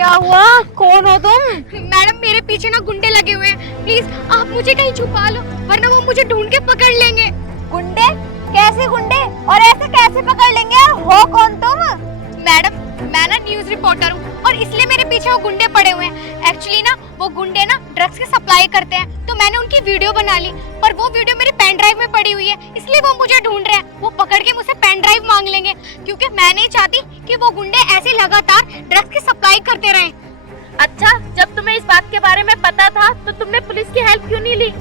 क्या हुआ? कौन हो तुम? मैडम मेरे पीछे ना गुंडे लगे हुए हैं, प्लीज आप मुझे कहीं छुपा लो वरना वो मुझे ढूंढ के पकड़ लेंगे। गुंडे? कैसे गुंडे और ऐसे कैसे पकड़ लेंगे? हो कौन तुम? मैडम मैं ना न्यूज रिपोर्टर हूँ और इसलिए मेरे पीछे वो गुंडे पड़े हुए हैं। एक्चुअली ना वो गुंडे ना ड्रग्स की सप्लाई करते हैं, तो मैंने उनकी वीडियो बना ली, पर वो वीडियो मेरी पेन ड्राइव में पड़ी हुई है, इसलिए वो मुझे ढूंढ रहे हैं। वो पकड़ के मुझसे पेन ड्राइव मांग लेंगे, क्योंकि मैं नहीं चाहती कि वो गुंडे ऐसे लगातार ड्रग्स की सप्लाई करते रहें। अच्छा, जब तुम्हें इस बात के बारे में पता था तो तुमने पुलिस की हेल्प क्यों नहीं ली?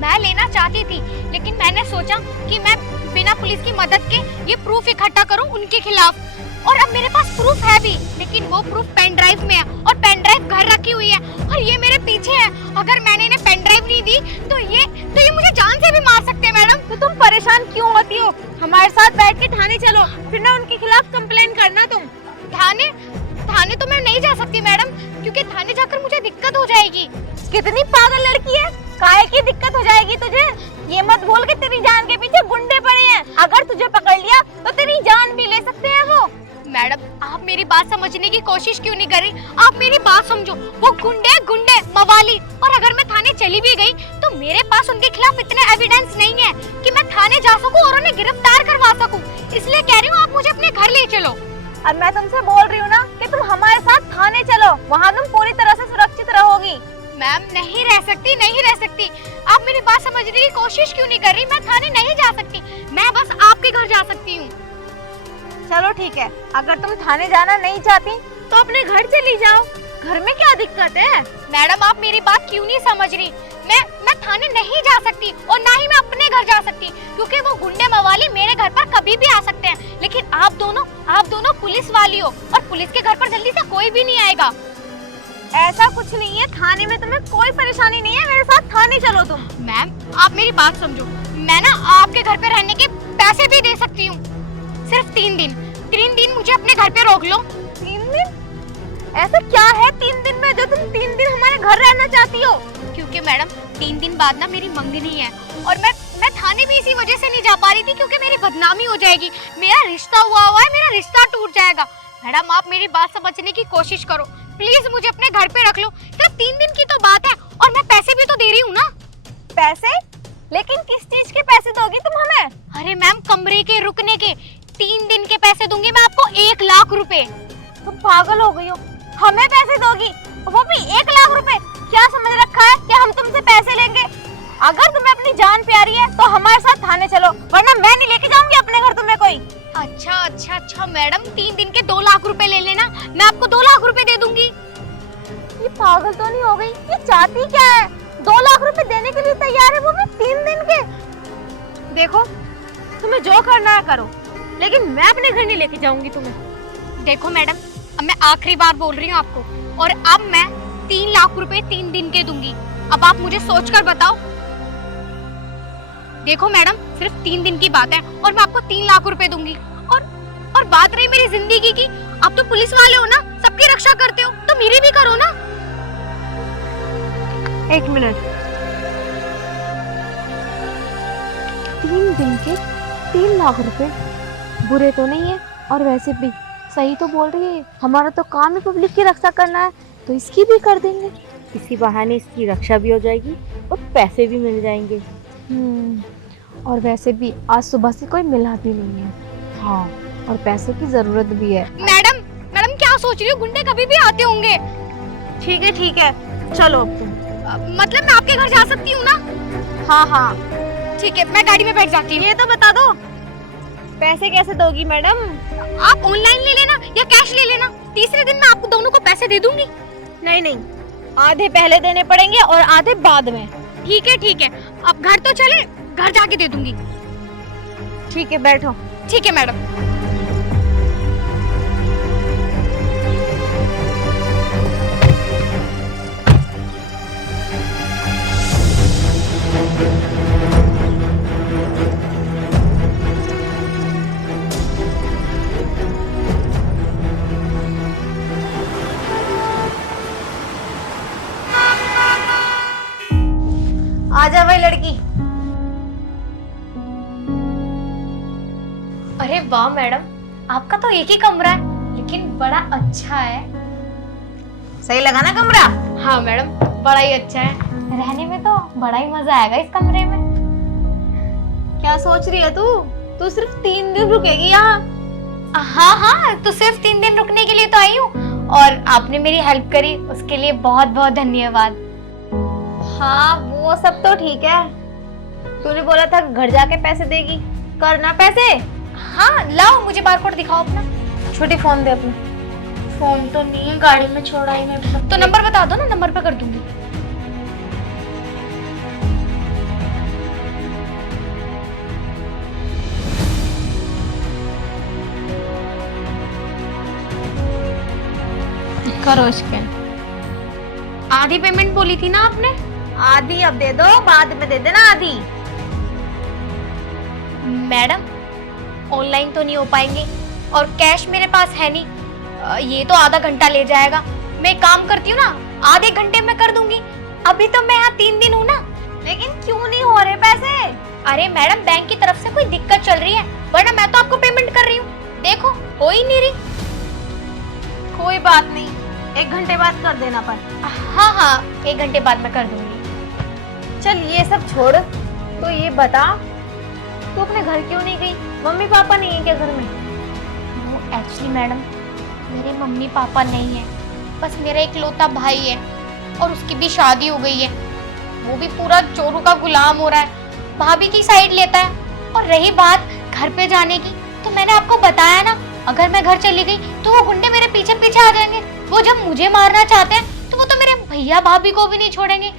मैं लेना चाहती थी, लेकिन मैंने सोचा कि मैं बिना पुलिस की मदद के ये प्रूफ इकट्ठा करूं उनके खिलाफ। और अब मेरे पास प्रूफ है भी, लेकिन वो प्रूफ पेन ड्राइव में है और पेन ड्राइव घर रखी हुई है और ये मेरे पीछे है। अगर मैंने इन्हें पेन ड्राइव नहीं दी तो ये मुझे जान से भी मार सकते हैं। मैडम तो तुम परेशान क्यों होती हो? हमारे साथ बैठ के थाने चलो, फिर ना उनके खिलाफ कंप्लेन करना तुम। थाने थाने तो मैं नहीं जा सकती मैडम, क्योंकि थाने जाकर मुझे दिक्कत हो जाएगी। कितनी पागल लड़की है, काहे की दिक्कत हो जाएगी तुझे? ये मत भूल के तेरी जान के पीछे गुंडे पड़े हैं, अगर तुझे पकड़ लिया तो तेरी जान भी ले सकते हैं वो। मैडम आप मेरी बात समझने की कोशिश क्यों नहीं कर रही? आप मेरी बात समझो, वो गुंडे मवाली, और अगर मैं थाने चली भी गई तो मेरे पास उनके खिलाफ इतने एविडेंस नहीं है कि मैं थाने जा सकूं और उन्हें गिरफ्तार करवा सकूं। इसलिए कह रही हूँ आप मुझे अपने घर ले चलो। और मैं तुमसे बोल रही हूँ ना कि तुम हमारे साथ थाने चलो, वहाँ तुम पूरी तरह से सुरक्षित रहोगी। मैम नहीं रह सकती। आप मेरी बात समझने की कोशिश क्यों नहीं कर रही? मैं थाने नहीं जा सकती, मैं बस आपके घर जा सकती हूँ। चलो ठीक है, अगर तुम थाने जाना नहीं चाहती तो अपने घर चली जाओ, घर में क्या दिक्कत है? मैडम आप मेरी बात क्यों नहीं समझ रही? मैं थाने नहीं जा सकती और ना ही मैं अपने घर जा सकती, क्योंकि वो गुंडे मवाली मेरे घर पर कभी भी आ सकते हैं। लेकिन आप दोनों पुलिस वाली हो और पुलिस के घर पर जल्दी से कोई भी नहीं आएगा। ऐसा कुछ नहीं है, थाने में तुम्हें कोई परेशानी नहीं है, मेरे साथ थाने चलो तुम। मैम आप मेरी बात समझो, मैं ना आपके घर पे रहने के पैसे भी दे सकती हूँ, सिर्फ 3 दिन मुझे अपने घर पे रोक लो। 3 दिन? ऐसा क्या है 3 दिन में जो तुम 3 दिन हमारे घर रहना चाहती हो? क्योंकि मैडम 3 दिन बाद ना मेरी मंगनी है और मैं थाने भी इसी वजह से नहीं जा पा रही थी, क्योंकि मेरी बदनामी हो जाएगी, मेरा रिश्ता हुआ है, मेरा रिश्ता टूट जाएगा। मैडम आप मेरी बात समझने की कोशिश करो, प्लीज मुझे अपने घर पे रख लो। सिर्फ 3 दिन की तो बात है और मैं पैसे भी तो दे रही हूँ ना। पैसे? लेकिन किस चीज के पैसे दोगी तुम हमें? अरे मैम कमरे के रुकने के 3 दिन के पैसे दूंगी मैं आपको, 1 लाख रुपए। तुम पागल हो गई हो, हमें पैसे दोगी, वो भी 1 लाख रुपए? क्या समझ रखा है कि हम तुमसे पैसे लेंगे? अगर तुम्हें अपनी जान प्यारी है तो हमारे साथ थाने चलो, वरना मैं नहीं लेके जाऊंगी अपने घर तुम्हें कोई। अच्छा मैडम 3 दिन के 2 लाख रुपए ले लेना, मैं आपको 2 लाख रुपए दे दूंगी। ये पागल तो नहीं हो गई? ये चाहती क्या है? 2 लाख रुपए देने के लिए तैयार है, वो भी 3 दिन के। देखो तुम्हें जो करना है करो, लेकिन मैं अपने घर नहीं लेके जाऊंगी तुम्हें। देखो मैडम अब मैं आखिरी बार बोल रही हूँ आपको, और अब मैं 3 लाख रुपए 3 दिन के दूंगी। अब आप मुझे सोचकर बताओ। देखो मैडम सिर्फ 3 दिन की बात है और मैं आपको 3 लाख रुपए दूंगी। और बात रही मेरी जिंदगी की, आप तो पुलिस वाले हो ना, सबकी रक्षा करते हो, तो मेरी भी करो ना। 1 मिनट। 3 दिन के 3 लाख रुपए बुरे तो नहीं है, और वैसे भी सही तो बोल रही है, हमारा तो काम है पब्लिक की रक्षा करना है, तो इसकी भी कर देंगे। इसी बहाने इसकी रक्षा भी हो जाएगी और पैसे भी मिल जाएंगे। और वैसे भी आज सुबह से कोई मिला भी नहीं है। हाँ, और पैसे की जरूरत भी है। मैडम क्या सोच रही हो? गुंडे कभी भी आते होंगे। ठीक है चलो अब तुम। मतलब मैं आपके घर जा सकती हूँ ना? हाँ ठीक है, मैं गाड़ी में बैठ जाती हूँ। ये तो बता दो, पैसे कैसे दोगी मैडम? आप ऑनलाइन ले लेना या कैश ले लेना, तीसरे दिन मैं आपको दोनों को पैसे दे दूंगी। नहीं, आधे पहले देने पड़ेंगे और आधे बाद में। ठीक है, अब घर तो चले, घर जाके दे दूंगी। ठीक है, बैठो। ठीक है मैडम। आजा भाई लड़की। अरे वाह मैडम, आपका तो एक ही कमरा है, लेकिन बड़ा अच्छा है। सही लगा ना कमरा? हाँ मैडम, बड़ा ही अच्छा है। रहने में तो बड़ा ही मजा आएगा इस कमरे में। क्या सोच रही है तू? तू सिर्फ 3 दिन रुकेगी यहाँ। हाँ हाँ, तो सिर्फ 3 दिन रुकने के लिए तो आई हूँ, और आपने मेरी हेल्प करी उसके लिए बहुत बहुत धन्यवाद। हाँ वो सब तो ठीक है, तूने बोला था घर जाके पैसे देगी, करना पैसे। हाँ लाओ, मुझे बारकोड दिखाओ अपना। छोटी फोन दे अपना। फोन तो नहीं है, गाड़ी में छोड़ा ही मैं। तो नंबर बता दो ना, नंबर पे कर दूंगी। करो इसके। आधी पेमेंट बोली थी ना आपने? आधी अब दे दो, बाद में दे देना आधी। मैडम ऑनलाइन तो नहीं हो पाएंगे, और कैश मेरे पास है नहीं। ये तो आधा घंटा ले जाएगा। मैं एक काम करती हूँ ना, आधे घंटे में कर दूंगी। अभी तो मैं यहाँ 3 दिन हूँ ना। लेकिन क्यों नहीं हो रहे पैसे? अरे मैडम, बैंक की तरफ से कोई दिक्कत चल रही है, वरना मैं तो आपको पेमेंट कर रही हूँ। देखो हो ही नहीं रही। कोई बात नहीं, 1 घंटे बाद कर देना पर। हाँ हाँ, 1 घंटे बाद मैं कर दूंगी। चल ये सब छोड़, तो ये बता तू अपने घर क्यों नहीं गई? मम्मी पापा नहीं है क्या घर में? वो एक्चुअली मैडम, मेरे मम्मी पापा नहीं है, बस मेरा इकलौता भाई है, और उसकी भी शादी हो गई है। वो भी पूरा चोरों का गुलाम हो रहा है, भाभी की साइड लेता है। और रही बात घर पे जाने की, तो मैंने आपको बताया ना, अगर मैं घर चली गई तो वो गुंडे मेरे पीछे पीछे आ जाएंगे। वो जब मुझे मारना चाहते हैं तो वो तो मेरे भैया भाभी को भी नहीं छोड़ेंगे।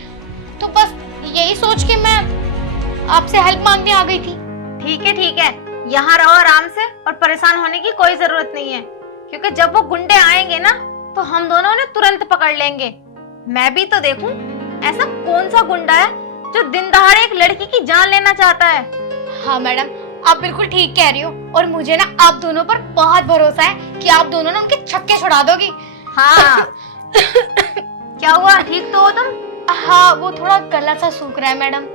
तो बस यही सोच के मैं आपसे हेल्प मांगने आ गई थी। ठीक है, यहाँ रहो आराम से, और परेशान होने की कोई जरूरत नहीं है, क्योंकि जब वो गुंडे आएंगे ना तो हम दोनों ने तुरंत पकड़ लेंगे। मैं भी तो देखूं ऐसा कौन सा गुंडा है जो दिन दहाड़े एक लड़की की जान लेना चाहता है। हाँ मैडम, आप बिल्कुल ठीक कह रही हो, और मुझे ना आप दोनों पर बहुत भरोसा है कि आप दोनों ना उनके छक्के छुड़ा दोगी। हाँ क्या हुआ, ठीक तो हो तुम? हाँ, वो थोड़ा गला सा सूख रहा है मैडम।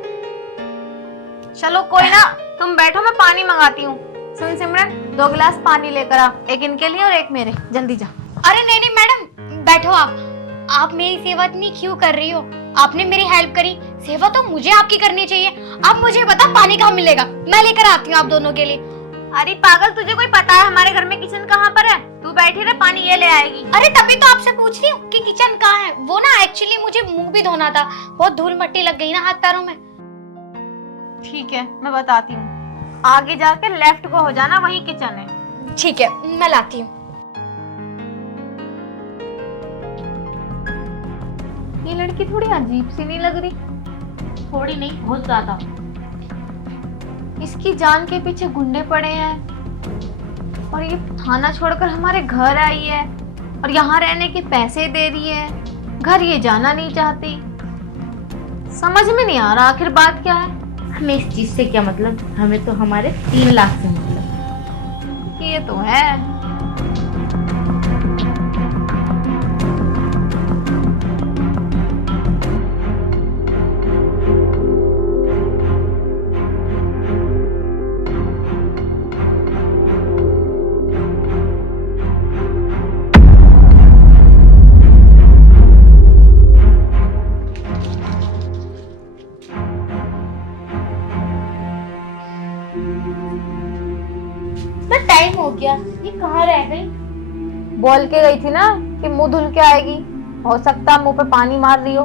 चलो कोई ना, तुम बैठो, मैं पानी मंगाती हूँ। सुन सिमरन, 2 गिलास पानी लेकर आ, एक इनके लिए और एक मेरे। जल्दी जा। अरे नहीं नहीं मैडम, बैठो आप मेरी सेवा इतनी क्यों कर रही हो? आपने मेरी हेल्प करी, सेवा तो मुझे आपकी करनी चाहिए। आप मुझे बता पानी कहाँ मिलेगा, मैं लेकर आती हूँ आप दोनों के लिए। अरे पागल, तुझे कोई पता है हमारे घर में किचन कहाँ पर है? तू बैठी रहे, पानी ये ले आएगी। अरे तभी तो आपसे पूछ रही हूँ कि किचन कहाँ है। वो ना एक्चुअली मुझे मुंह भी धोना था, बहुत धूल मट्टी लग गई ना हाथ पैरों में। ठीक है, मैं बताती हूँ, आगे जाके लेफ्ट को हो जाना, वही किचन है। ठीक है, मैं लाती हूँ। ये लड़की थोड़ी अजीब सी नहीं लग रही? थोड़ी नहीं, बहुत ज्यादा। इसकी जान के पीछे गुंडे पड़े हैं, और ये थाना छोड़कर हमारे घर आई है, और यहाँ रहने के पैसे दे रही है, घर ये जाना नहीं चाहती। समझ में नहीं आ रहा आखिर बात क्या है। हमें इस चीज से क्या मतलब, हमें तो हमारे 3 लाख से मतलब। ये तो है। टाइम हो गया, ये कहाँ रह गई? बोल के गई थी ना कि मुंह धुल के आएगी, हो सकता मुंह पे पानी मार रही हो।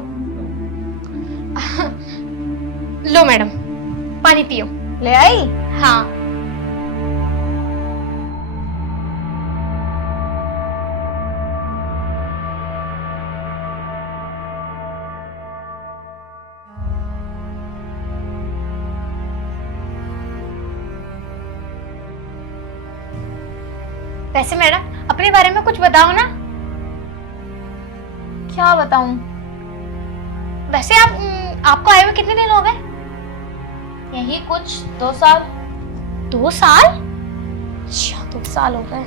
लो मैडम, पानी पियो। ले आई? हाँ। वैसे मैडम, अपने बारे में कुछ बताओ ना। क्या बताऊं? वैसे आपको आए हुए कितने दिन हो गए? यही कुछ 2 साल। 2 साल? अच्छा, 2 साल हो गए।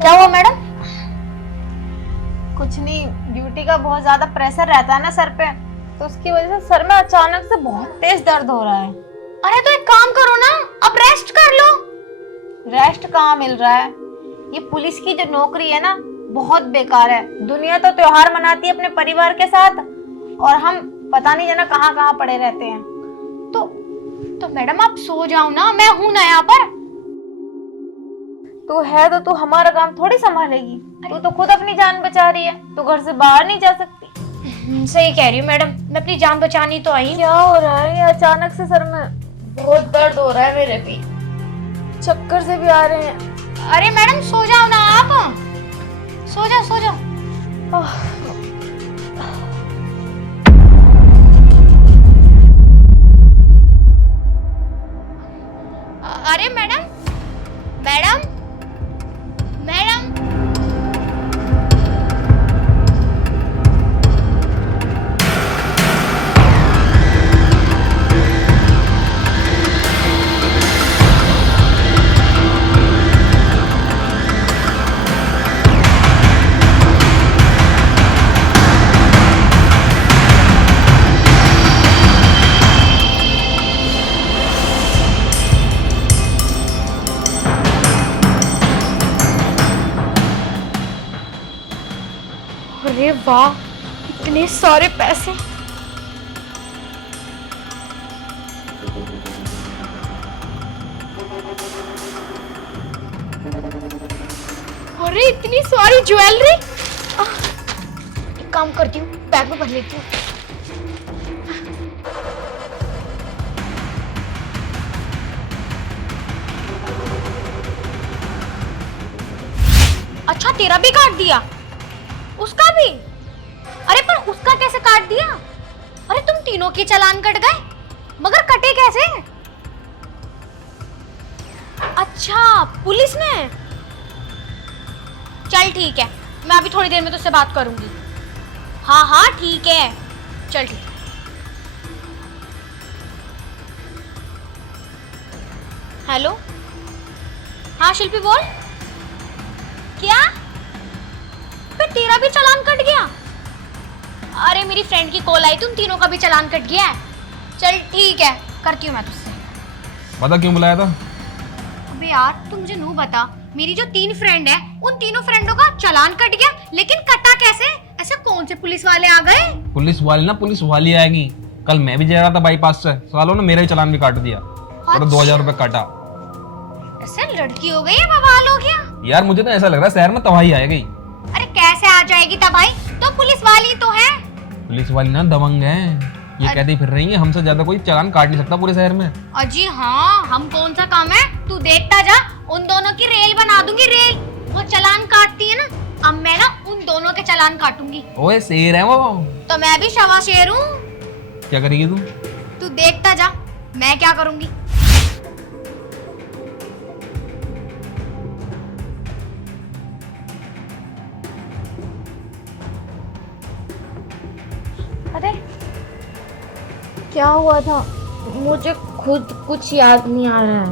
क्या हुआ मैडम? कुछ नहीं, ड्यूटी का बहुत ज्यादा प्रेशर रहता है ना सर पे, तो उसकी वजह से सर में अचानक से बहुत तेज दर्द हो रहा है। अरे तो एक काम करो ना, अब रेस्ट कर लो। रेस्ट कहाँ मिल रहा है? ये पुलिस की जो नौकरी है ना, बहुत बेकार है। दुनिया तो त्योहार मनाती है अपने परिवार के साथ और हम पता नहीं जाना कहाँ कहाँ पड़े रहते हैं। तो मैडम आप सो जाओ ना, मैं हूं ना यहाँ पर। तू है तो तू हमारा काम थोड़ी संभालेगी। तू तो खुद अपनी जान बचा रही है, तू घर से बाहर नहीं जा सकती। सही कह रही हूँ मैडम, मैं अपनी जान बचानी तो आई। क्या हो रहा है? ये अचानक से सर में बहुत दर्द हो रहा है, मेरे भी चक्कर से भी आ रहे हैं। अरे मैडम सो जाओ ना आप, सो जाओ सो जाओ। अरे मैडम मैडम मैडम अरे वाह, इतने सारे पैसे। अरे इतनी सारी ज्वेलरी। एक काम करती हूँ, बैग में भर लेती हूँ। अच्छा तेरा भी काट दिया, उसका भी? अरे पर उसका कैसे काट दिया? अरे तुम तीनों के चालान कट गए, मगर कटे कैसे? अच्छा पुलिस ने। चल ठीक है, मैं अभी थोड़ी देर में तुझसे बात करूंगी। हाँ हाँ ठीक है, चल ठीक है। हेलो, हाँ शिल्पी बोल। क्या? पे तेरा भी चालान कट गया? अरे मेरी फ्रेंड की कॉल आई, तुम तीनों का भी चालान कट गया है। चल ठीक है, करती हूँ मैं तुझसे। बता क्यों बुलाया था? अबे यार तू मुझे नू बता, मेरी जो 3 फ्रेंड है उन तीनों फ्रेंडों का चालान कट गया, लेकिन कटा कैसे? ऐसे कौन से पुलिस वाले आ गए? पुलिस वाली ना, पुलिस वाली आएगी। कल मैं भी जा रहा था बाईपास से, सालों ने मेरा ही चालान भी काट दिया और 2000 रुपए काटा। ऐसे लड़की हो गई है, बवाल हो गया। यार मुझे तो ऐसा लग रहा है शहर में तबाही आ गई। अरे कैसे आ जाएगी तबाही, तो पुलिस वाली तो है। पुलिस वाली ना दबंग है, ये कहती फिर रही है हमसे ज्यादा कोई चालान काट नहीं सकता पूरे शहर में। अजी हाँ, हम कौन सा काम है, तू देखता जा। उन दोनों की रेल बना दूंगी, रेल। वो चालान काटती है ना, अब मैं ना उन दोनों के चालान काटूंगी। ओए शेर है वो। तो मैं भी शवा शेर हूँ। क्या करेगी तू? तू देखता जा मैं क्या करूंगी। अरे क्या हुआ था? मुझे खुद कुछ याद नहीं आ रहा है।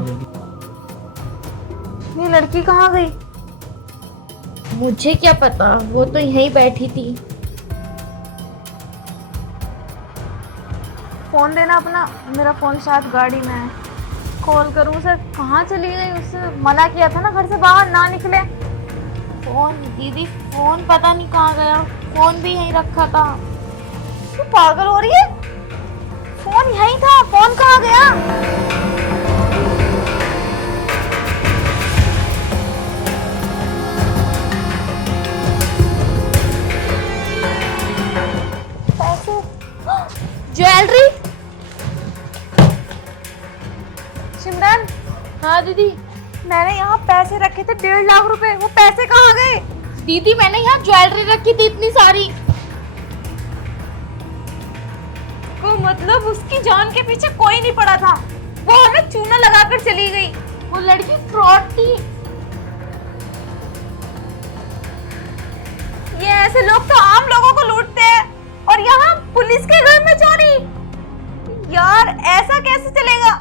ये लड़की कहाँ गई? मुझे क्या पता, वो तो यहीं बैठी थी। फोन देना अपना, मेरा फोन शायद गाड़ी में है। कॉल करूँ सर, कहाँ चली गई? उससे मना किया था ना घर से बाहर ना निकले। फोन दीदी, फोन पता नहीं कहाँ गया, फोन भी यहीं रखा था। तू पागल हो रही है? फोन यहीं था, फोन कहाँ गया? पैसे, ज्वेलरी। सिमरन। हाँ दीदी, मैंने यहाँ पैसे रखे थे 1.5 लाख रुपए, वो पैसे कहाँ गए? दीदी मैंने यहाँ ज्वेलरी रखी थी इतनी सारी। मतलब उसकी जान के पीछे कोई नहीं पड़ा था, वो हमें चूना लगाकर चली गई। वो लड़की फ्रॉड थी। ये ऐसे लोग तो आम लोगों को लूटते हैं और यहाँ पुलिस के घर में चोरी। यार ऐसा कैसे चलेगा?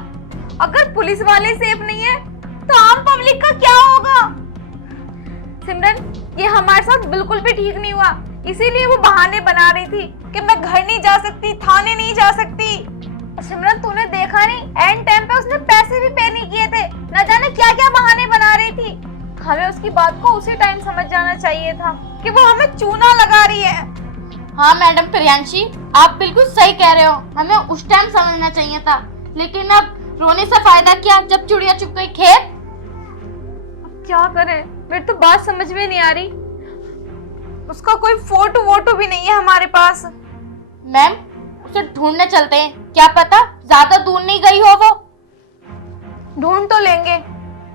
अगर पुलिस वाले सेफ नहीं है तो आम पब्लिक का क्या होगा? सिमरन, ये हमारे साथ बिल्कुल भी ठीक नहीं हुआ, इसीलिए वो बहाने बना रही थी कि मैं घर नहीं जा सकती, थाने नहीं जा सकती। सिमरन तूने देखा नहीं, एंड टाइम पे उसने पैसे भी पे नहीं किए थे, न जाने क्या क्या बहाने बना रही थी। हमें उसकी बात को उसी टाइम समझ जाना चाहिए था। कि वो हमें चूना लगा रही है। हाँ मैडम प्रियांशी, आप बिल्कुल सही कह रहे हो, हमें उस टाइम समझना चाहिए था, लेकिन अब रोने से फायदा क्या जब चिड़िया चुग गई खेत। क्या करें, मेरी तो बात समझ में नहीं आ रही। उसका कोई फोटो वोटो भी नहीं है हमारे पास। मैम उसे ढूंढने चलते हैं, क्या पता ज्यादा दूर नहीं गई हो वो। ढूंढ तो लेंगे,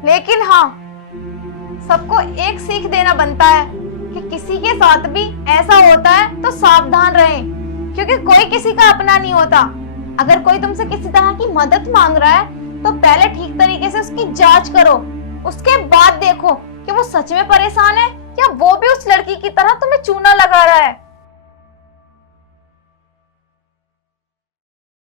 लेकिन हाँ, सबको एक सीख देना बनता है कि किसी के साथ भी ऐसा होता है तो सावधान रहें, क्योंकि कोई किसी का अपना नहीं होता। अगर कोई तुमसे किसी तरह की मदद मांग रहा है तो पहले ठीक तरीके से उसकी जांच करो, उसके बाद देखो कि वो सच में परेशान है या वो भी उस लड़की की तरह तुम्हें चूना लगा रहा है।